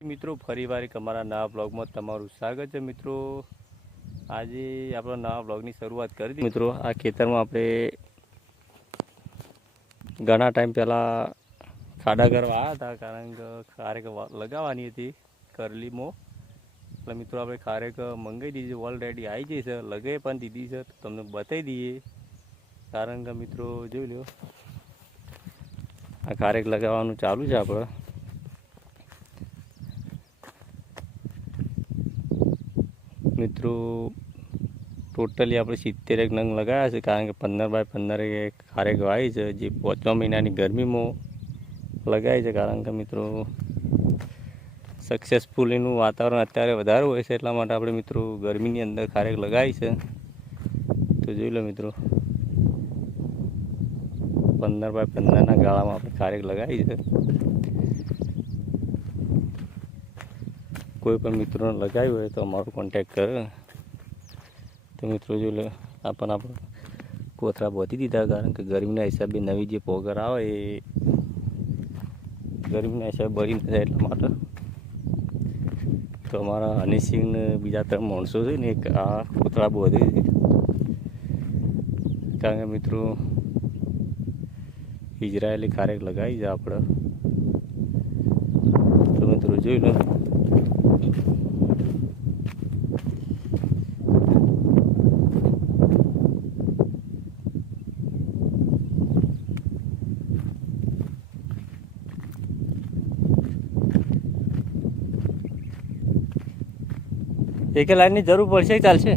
મિત્રો ફરીવાર એક અમારા નવા બ્લોગમાં તમારું સ્વાગત છે મિત્રો। આજે આપણા નવા બ્લોગની શરૂઆત કરી દીધી મિત્રો। આ ખેતરમાં આપણે ઘણા ટાઈમ પહેલાં ખાડા કરવા આવ્યા હતા, કારણ કે ખારેક લગાવવાની હતી કરલીમાં। એટલે મિત્રો આપણે ખારેક મંગાવી દીધી, ઓલરેડી આવી જઈ છે, લગાવી પણ દીધી છે, તો તમને બતાવી દઈએ। કારણ કે મિત્રો જોઈ લો, આ ખારેક લગાવવાનું ચાલુ છે આપણે। મિત્રો ટોટલી આપણે 70 નંગ લગાવ્યા છે, કારણ કે 15 બાય 15 ખારેક વાવી છે, જે 5 મહિનાની ગરમીમાં લગાવી છે। કારણ કે મિત્રો સક્સેસફુલ એનું વાતાવરણ અત્યારે વધારે હોય છે, એટલા માટે આપણે મિત્રો ગરમીની અંદર ખારેક લગાવી છે। તો જોઈ લો મિત્રો, 15 બાય 15ના ગાળામાં આપણે ખારેક લગાવી છે। કોઈ પણ મિત્રોને લગાવ્યું હોય તો અમારો કોન્ટેક્ટ કરે। તો મિત્રો જોઈ લો, આપણે કોથળા બાંધી દીધા, કારણ કે ગરમીના હિસાબે નવી જે પોગર આવે એ ગરમીના હિસાબે બળી ન જાય એટલા માટે। તો અમારા હનીસિંહને બીજા 3 માણસો છે ને, એક આ કોથળા બાંધી છે, કારણ કે મિત્રો ઇઝરાયેલી ખારેક લગાવી છે આપણે। તો મિત્રો જોઈ લો, એક લાઈનની જરૂર પડશે, ચાલશે?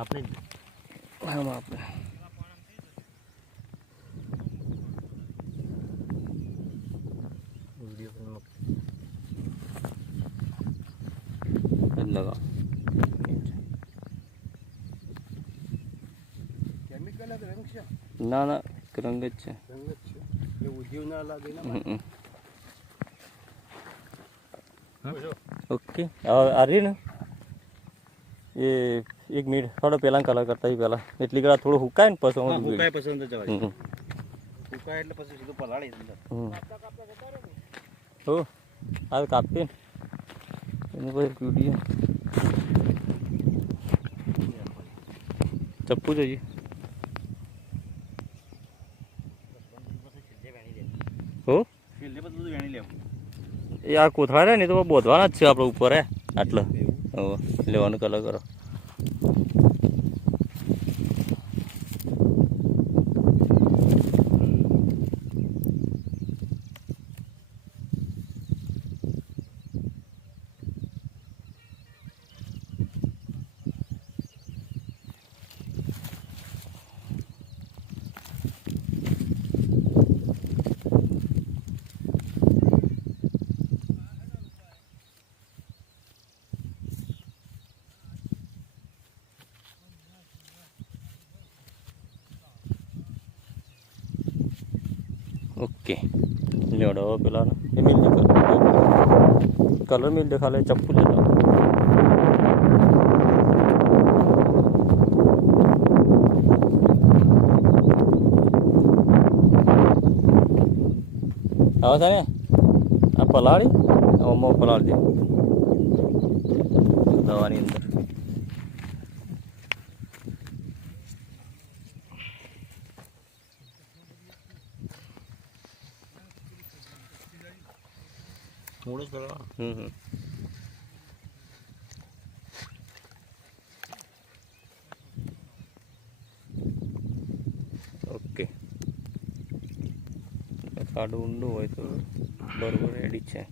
આપણે લગાવ ના ના રંગ જ છે, ઓકે। આ રહી ને એ 1 મિનિટ થોડો પહેલાં કલર કરતા પહેલાં એટલી કડા થોડું હુકાય ને પછી હુકાય પસંદ જ આવે, હુકાય એટલે પછી સીધું પલાળી હો આ કાપી એનું કોઈ વિડીયો ચપ્પુ જોઈએ। હો એ આ કોથળા રહે ને તો બોધવાના જ છે આપણે ઉપર, હે આટલો લેવાનું કલર કરો। ओके लेवड़ो पेला ये मिल कलर मिल देखा ले चप्पू ले लो। आवा था ने आ पलाड़ी अम्मा पलाड़ दे दवानी अंदर ओके खाड़ ऊंडू हो तो बराबर रेडी है।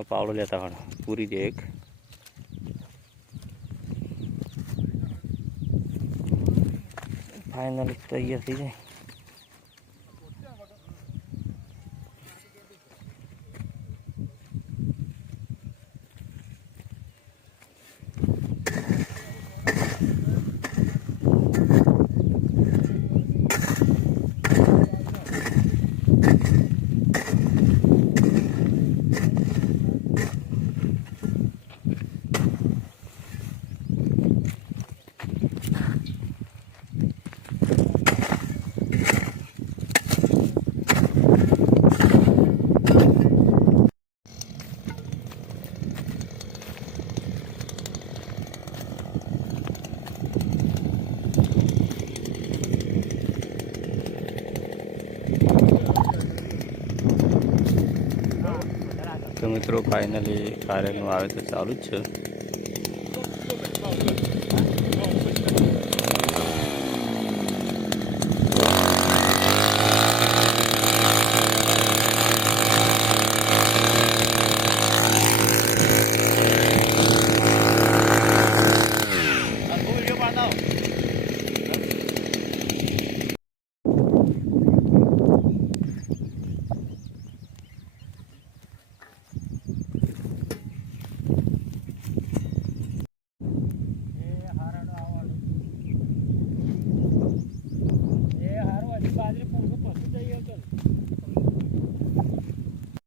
पावड़ो लेता खड़ा पूरी दे एक फाइनल तैयार थी जाए। તો મિત્રો ફાઇનલી ખારેકનું વાવેતર ચાલુ જ છે.